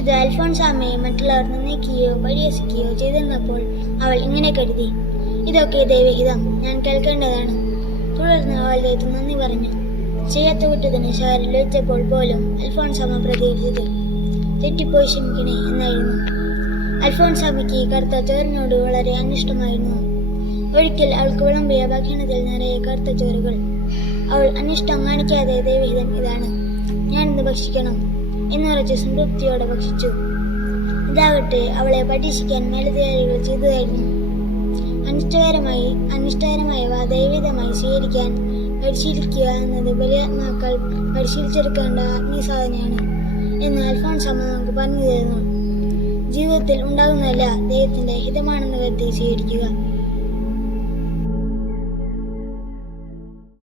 വിശുദ്ധ അൽഫോൻസാമ്മയെ മറ്റുള്ളവർ നിന്ദിക്കുകയോ പരിഹസിക്കുകയോ ചെയ്തിരുന്നപ്പോൾ അവൾ ഇങ്ങനെ കരുതി, ഇതൊക്കെ ദൈവഹിതം, ഞാൻ കേൾക്കേണ്ടതാണ്. തുടർന്ന് അവൾ ദൈവത്തിന് നന്ദി പറഞ്ഞു. ചെയ്യാത്ത കുറ്റത്തിന് ശാരി ലഭിച്ചപ്പോൾ പോലും അൽഫോൻസാമ്മ പ്രതികരിച്ചത് തെറ്റിപ്പോയി ക്ഷമിക്കണേ എന്നായിരുന്നു. അൽഫോൻസാമ്മയ്ക്ക് കറുത്ത ചോറിനോട് വളരെ അനിഷ്ടമായിരുന്നു. ഒരിക്കൽ അവൾക്ക് വിളമ്പിയ ഭക്ഷണത്തിൽ നിറയെ കറുത്ത ചോറുകൾ. അവൾ അനിഷ്ടം കാണിക്കാതെ ദൈവഹിതം ഇതാണ്, ഞാനിന്ന് ഭക്ഷിക്കണം എന്നുറച്ച് സംതൃപ്തിയോടെ ഭക്ഷിച്ചു. ഇതാകട്ടെ അവളെ പരീക്ഷിക്കാൻ മേലധികാരികൾ ചെയ്തതായിരുന്നു. അനിഷ്ടകരമായവ ദൈവഹിതമായി സ്വീകരിക്കാൻ പരിശീലിക്കുക എന്നത് ബലിയാത്മാക്കൾ പരിശീലിച്ചെടുക്കേണ്ട ആത്മീയസാധനയാണ് എന്ന് അൽഫോൻസാമ്മ നമുക്ക് പറഞ്ഞു തരുന്നു. ജീവിതത്തിൽ ഉണ്ടാകുന്നതല്ല ദൈവത്തിന്റെ ഹിതമാണെന്ന് കരുതി സ്വീകരിക്കുക.